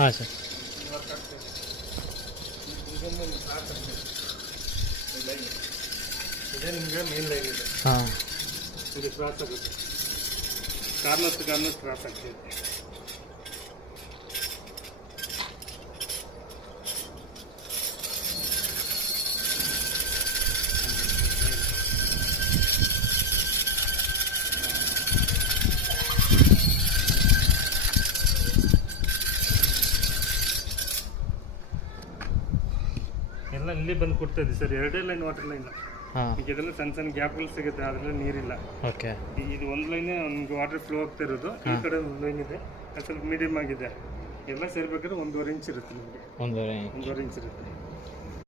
ಹಾಂ ಸರ್. ಇದೇ ನಿಮಗೆ ಮೇನ್ ಲೈನ್ ಇದೆ. ಹಾಂ, ಇದು ಕ್ರಾಸ್ ಆಗುತ್ತೆ, ಕಾರ್ನರ್ಸ್ ಕ್ರಾಸ್ ಆಗ್ತದೆ. ಎಲ್ಲ ಇಲ್ಲಿ ಬಂದು ಕೊಡ್ತದೆ ಸರ್, 2 ಲೈನ್ ವಾಟರ್ ಲೈನ್. ಹಾಂ, ಈಗ ಇದೆಲ್ಲ ಸಣ್ಣ ಸಣ್ಣ ಗ್ಯಾಪ್ಗಳು ಸಿಗುತ್ತೆ, ಅದರಲ್ಲಿ ನೀರಿಲ್ಲ. ಓಕೆ. ಇದು ಒಂದು ಲೈನೇ ನಮ್ಗೆ ವಾಟರ್ ಫ್ಲೋ ಆಗ್ತಾ ಇರೋದು. ಈ ಕಡೆ ಒಂದು ಲೈನ್ ಇದೆ, ಅದು ಸ್ವಲ್ಪ ಮೀಡಿಯಮ್ ಆಗಿದೆ. ಎಲ್ಲ ಸೇರ್ಬೇಕಾದ್ರೆ 1.5 ಇಂಚ್ ಇರುತ್ತೆ ನಿಮಗೆ, 1.5 1.5 ಇಂಚ್ ಇರುತ್ತೆ.